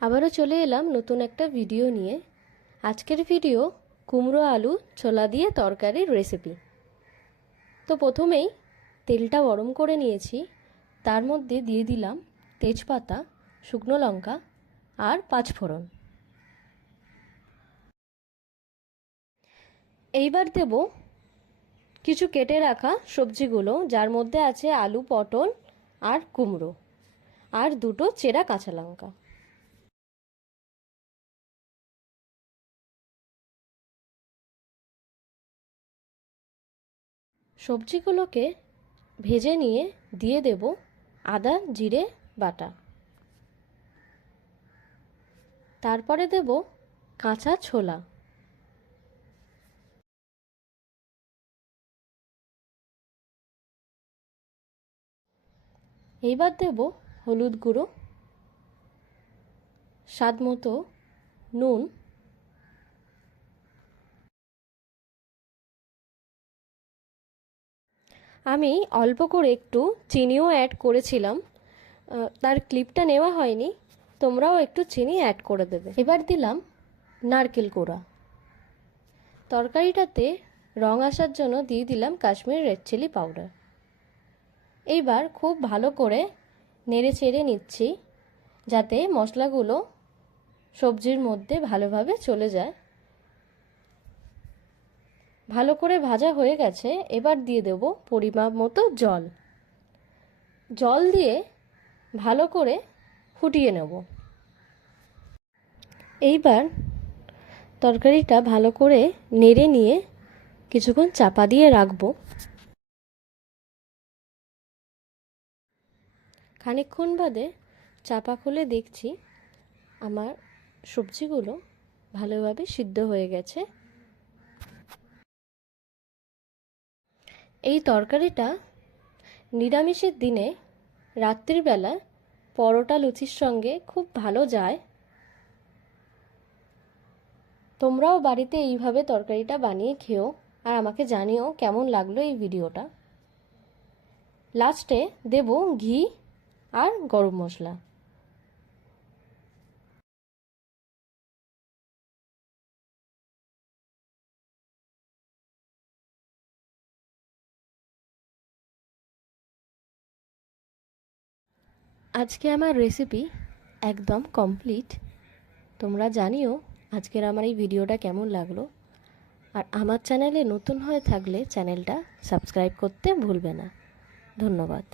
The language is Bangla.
আবারও চলে এলাম নতুন একটা ভিডিও নিয়ে। আজকের ভিডিও কুমড়ো আলু ছোলা দিয়ে তরকারির রেসিপি তো প্রথমেই তেলটা গরম করে নিয়েছি। তার মধ্যে দিয়ে দিলাম তেজপাতা, শুকনো লঙ্কা আর পাঁচফোড়ন। এইবার দেব কিছু কেটে রাখা সবজিগুলো, যার মধ্যে আছে আলু, পটল আর কুমড়ো। আর দুটো চেরা কাঁচা লঙ্কা। সবজিগুলোকে ভেজে নিয়ে দিয়ে দেব আদা, জিরে, বাটা। তারপরে দেব কাঁচা ছোলা। এইবার দেব হলুদ গুঁড়ো স্বাদ মতো নুন আমি অল্প করে একটু চিনিও অ্যাড করেছিলাম। তার ক্লিপটা নেওয়া হয়নি। তোমরাও একটু চিনি অ্যাড করে দেবে। এবার দিলাম নারকেল কোড়া তরকারিটাতে রং আসার জন্য দিয়ে দিলাম কাশ্মীর রেড চিলি পাউডার এইবার খুব ভালো করে নেড়ে চেড়ে নিচ্ছি, যাতে মশলাগুলো সবজির মধ্যে ভালোভাবে চলে যায়। ভালো করে ভাজা হয়ে গেছে, এবার দিয়ে দেব পরিমাপ মতো জল। জল দিয়ে ভালো করে ফুটিয়ে নেব। এইবার তরকারিটা ভালো করে নেড়ে নিয়ে কিছুক্ষণ চাপা দিয়ে রাখব। খানিকক্ষণ বাদে চাপা খুলে দেখছি আমার সবজিগুলো ভালোভাবে সিদ্ধ হয়ে গেছে। এই তরকারিটা নিরামিষের দিনে রাত্রিবেলা পরোটা লুচির সঙ্গে খুব ভালো যায়। তোমরাও বাড়িতে এইভাবে তরকারিটা বানিয়ে খেও আর আমাকে জানিও কেমন লাগল এই ভিডিওটা। লাস্টে দেব ঘি আর গরম মশলা। আজকে আমার রেসিপি একদম কমপ্লিট তোমরা জানিও আজকের আমার এই ভিডিওটা কেমন লাগল। আর আমার চ্যানেলে নতুন হয়ে থাকলে চ্যানেলটা সাবস্ক্রাইব করতে ভুলবে না। ধন্যবাদ।